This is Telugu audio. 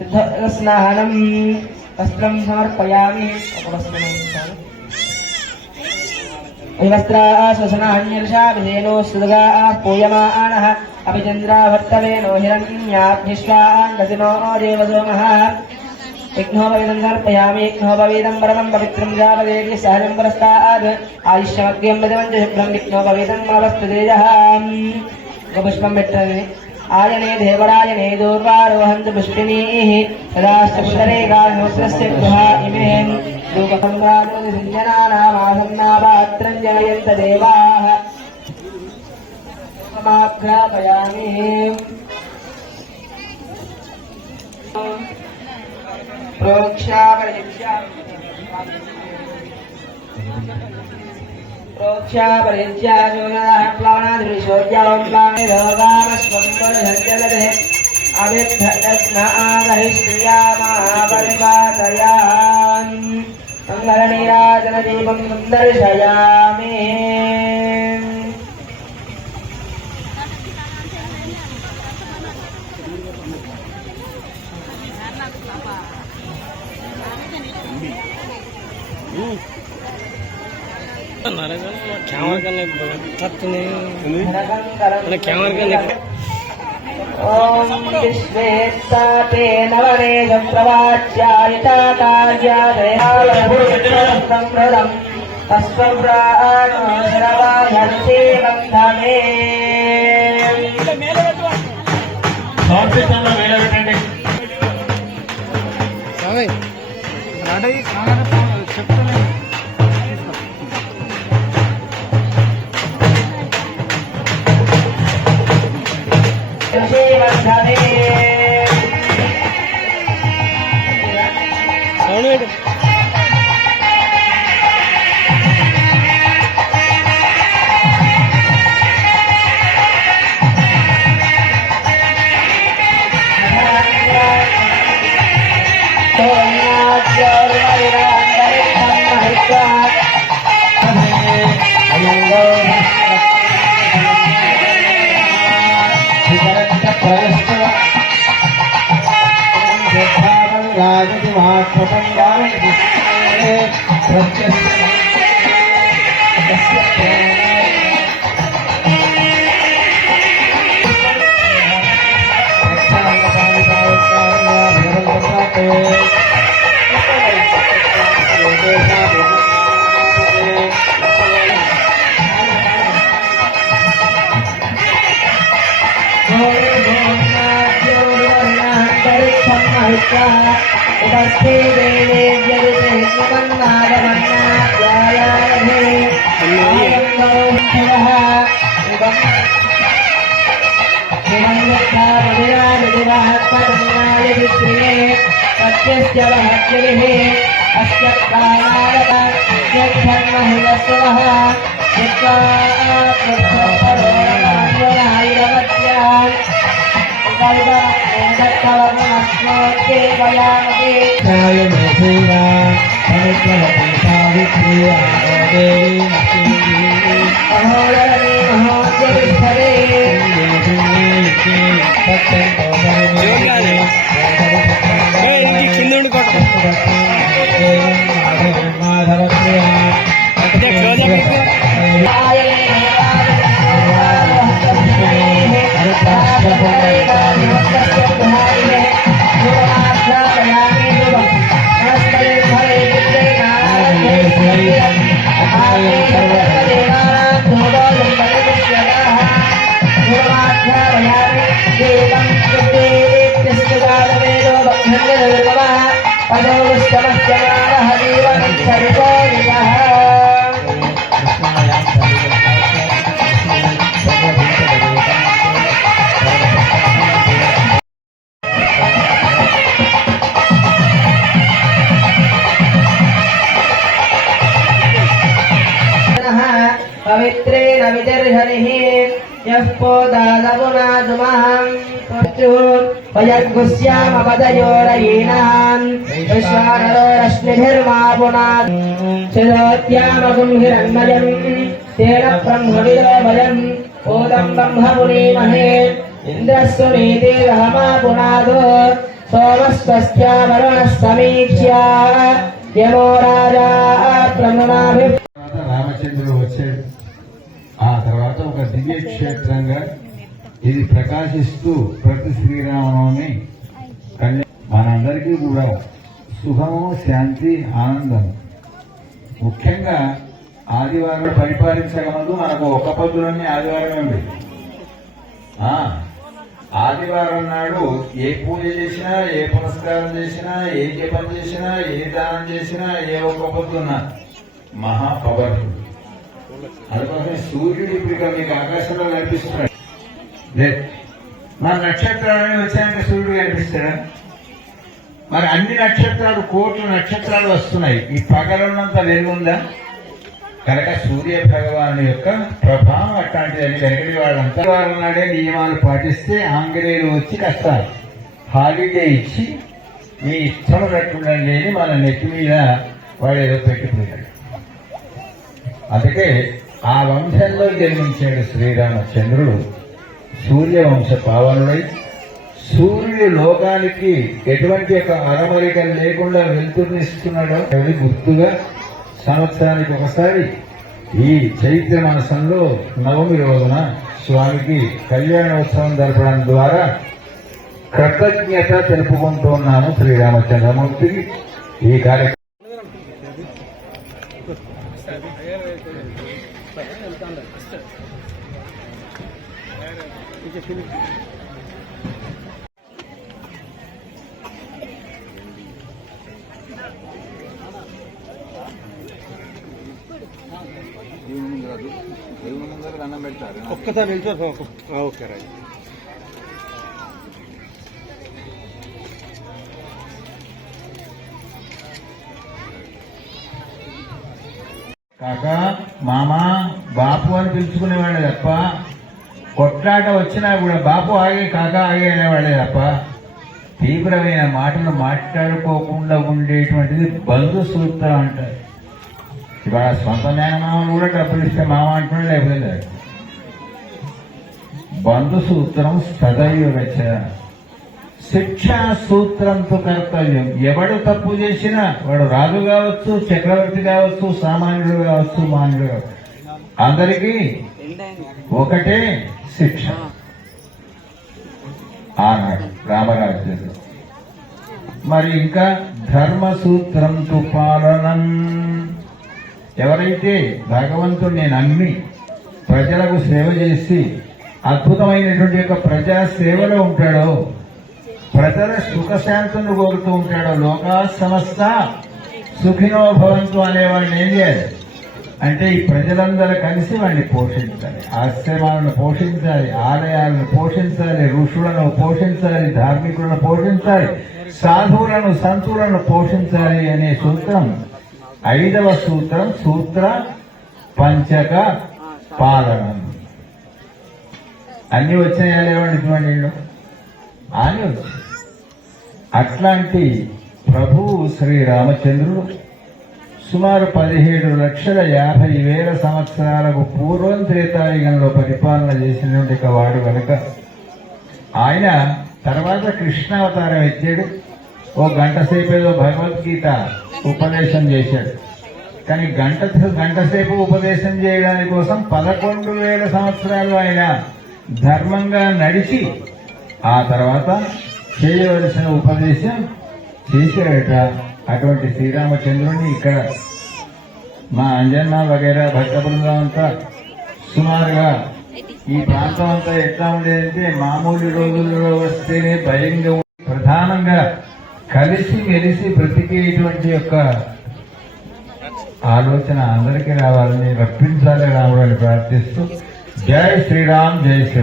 स्नानं वस्त्रं समर्पयामि वस्त्राश्वसनान्यर्षा विधेनो सुदगाः पूयमानः अपि चन्द्रावर्तवेनो हिरण्याभ्यश्वाङ्गसिनो देवसोमः यज्ञोपवीदं समर्पयामि यज्ञोपवीदं परमं पवित्रं जापदेति सहजं पुरस्तात् आयुष्यमग्र्यं मृदवञ्च शुभ्रं यज्ञोपवीदं मलवस्तु तेजः पुष्पं पेट्टने आयने देवरायने दूर्वारोहन्तु पुष्पिनीः तदाष्टपुष्करे गाढोत्रस्य गृहा इमे लोकसम्राजनानामासन्नापात्रं जनयन्त देवाः समाघ्रापयामि प्रोक्षापरित्याजोनः प्लवनादिशोद्यावन्प्लावे रोगामस्वम्बरझञ्जगते अविद्धस्नादहिश्रियामापरिपातयान् मङ्गलनीराजनदीपं दर्शयामि ओम विश्वेत्ताते नवनेज प्रवाच्यायिताकार्यादयालभूतसंप्रदं तस्वप्राणो शरवायन्ते बन्धने पवित्रेण विदर्शनिः यः पोदादपुनादुमहं वयद्गुस्यामपदयोरयीनान् विश्वानरो रश्मिभिर्मा पुनात् शिरोत्यामगुंहिरन्मयम् तेन ब्रह्मविदो वयम् ओदम् ब्रह्मपुनीमहे इन्द्रस्वनीतिर्हमा पुनादो सोमस्तस्य वरुणः समीक्ष्य यमो राजा प्रमुनाभि రామచంద్రుడు వచ్చాడు. ఆ తర్వాత ఒక దివ్య క్షేత్రంగా ఇది ప్రకాశిస్తూ ప్రతి శ్రీరామనవమి మనందరికీ కూడా సుఖము, శాంతి, ఆనందం. ముఖ్యంగా ఆదివారం పరిపాలించగలదు. మనకు ఒక్క పొద్దులన్నీ ఆదివారమే ఉంది. ఆదివారం నాడు ఏ పూజ చేసినా, ఏ పునస్కారం చేసినా, ఏ జపం చేసినా, ఏ దానం చేసినా, ఏ ఒక్క పొద్దున్నా మహా పవర్ఫుల్. అందుకోసం సూర్యుడు ఇప్పుడు మీకు ఆకాశంలో కనిపిస్తున్నాడు. మన నక్షత్రాలని వచ్చాక సూర్యుడు కనిపిస్తాడా? మరి అన్ని నక్షత్రాలు, కోట్ల నక్షత్రాలు వస్తున్నాయి. ఈ పగలున్నంత వెలుగుందా? కనుక సూర్య భగవాను యొక్క ప్రభావం అట్లాంటిదని వెనకటి వాళ్ళంతా వారం నాడే నియమాలు పాటిస్తే ఆంగ్లేయులు వచ్చి కాస్త హాలిడే ఇచ్చి మీ ఇష్టం పెట్టుండండి అని మన నెత్తి మీద వాడు ఏదో పెట్టిపోయాడు. అందుకే ఆ వంశంలో జన్మించాడు శ్రీరామచంద్రుడు. సూర్యవంశ పావనుడై సూర్యుడు లోకానికి ఎటువంటి ఒక అరమరిక లేకుండా వెలుతురునిస్తున్నాడో గుర్తుగా సంవత్సరానికి ఒకసారి ఈ చైత్ర మాసంలో నవమి రోజున స్వామికి కళ్యాణోత్సవం జరపడం ద్వారా కృతజ్ఞత తెలుపుకుంటూ ఉన్నాము శ్రీరామచంద్రమూర్తికి. ఈ కార్యక్రమం దండం పెడతారు. ఒక్కసారి నిల్చో. Okay right. కాకా, మామ, బాపు అని పిలుచుకునేవాళ్ళే తప్ప కొట్లాట వచ్చినా కూడా బాపు ఆగే, కాకా ఆగే అనేవాళ్ళే తప్ప తీవ్రమైన మాటలు మాట్లాడుకోకుండా ఉండేటువంటిది బంధు సూత్రం అంటారు. ఇవాళ సొంత మేనమామలు కూడా డబ్బులు ఇస్తే మామ అంటున్నాడు, లేకపోతే లేదు. బంధు సూత్రం సదైవ రచ, శిక్షా సూత్రంతో కర్తవ్యం. ఎవడు తప్పు చేసినా వాడు రాజు కావచ్చు, చక్రవర్తి కావచ్చు, సామాన్యుడు కావచ్చు, మాన్యుడు కావచ్చు, అందరికీ ఒకటే శిక్ష. ఆనాడు రామరాజ్యంలో మరి ఇంకా ధర్మసూత్రంతో పాలనం. ఎవరైతే భగవంతుడిని నమ్మి ప్రజలకు సేవ చేసి అద్భుతమైనటువంటి యొక్క ప్రజా సేవలో ఉంటాడో, ప్రజల సుఖశాంతులను కోరుతూ ఉంటాడో, లోకా సమస్త సుఖినో భవంతు అనేవాడిని ఏం చేయాలి అంటే ఈ ప్రజలందరూ కలిసి వాడిని పోషించాలి. ఆశ్రమాలను పోషించాలి, ఆలయాలను పోషించాలి, ఋషులను పోషించాలి, ధార్మికులను పోషించాలి, సాధువులను, సంతులను పోషించాలి అనే సూత్రం 5వ సూత్రం. సూత్ర పంచక పాలనం. అన్ని వచ్చినాయా లేవండి చూడండి, అన్ని వచ్చాయి. అట్లాంటి ప్రభువు శ్రీరామచంద్రుడు సుమారు 17,50,000 సంవత్సరాలకు పూర్వం త్రేతాయుగంలో పరిపాలన చేసినటువంటి వాడు కనుక ఆయన తర్వాత కృష్ణావతారం ఎత్తాడు. ఓ గంట సేపు ఏదో భగవద్గీత ఉపదేశం చేశాడు. కానీ గంట సేపు ఉపదేశం చేయడానికి కోసం 11,000 సంవత్సరాలు ఆయన ధర్మంగా నడిచి ఆ తర్వాత చేయవలసిన ఉపదేశం చేశాడట. అటువంటి శ్రీరామచంద్రుని ఇక్కడ మా అంజన్న వగైరా భక్త బృందం అంతా సుమారుగా ఈ ప్రాంతం అంతా ఎట్లా ఉండేదంటే మామూలు రోజుల్లో వస్తేనే భయంగా ప్రధానంగా కలిసి మెలిసి బ్రతికేటువంటి యొక్క ఆలోచన అందరికీ రావాలని, రప్పించాలి రావాలని ప్రార్థిస్తూ జై శ్రీరామ్, జై శ్రీరామ్.